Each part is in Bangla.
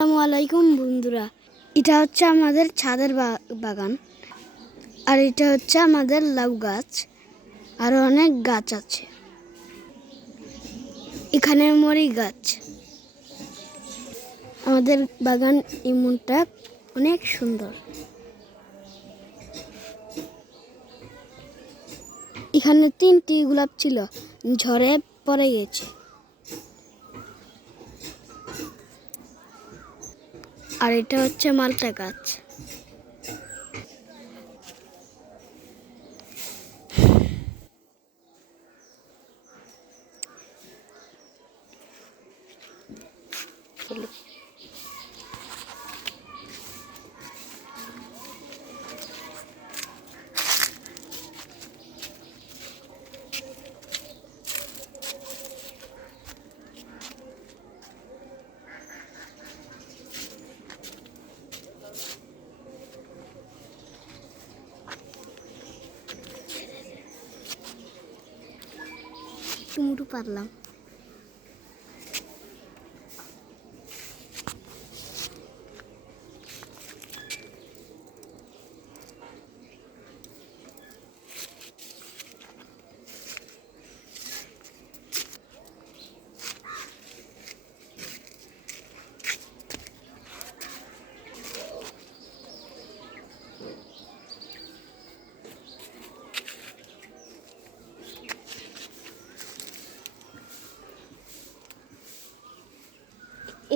আসসালামু আলাইকুম বন্ধুরা, এটা হচ্ছে আমাদের ছাদের বাগান। আর এটা হচ্ছে আমাদের লাউ গাছ। আর অনেক গাছ আছে, এখানে মরি গাছ। আমাদের বাগান এমনটা অনেক সুন্দর। এখানে 3টি গোলাপ ছিল, ঝড়ে পড়ে গেছে। আর এটা হচ্ছে মালটা গাছ। টুমুটু পারলাম।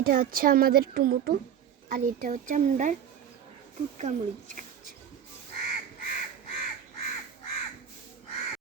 এটা হচ্ছে আমাদের টমেটো, আর এটা হচ্ছে আমাদের ফুটকা মরিচ।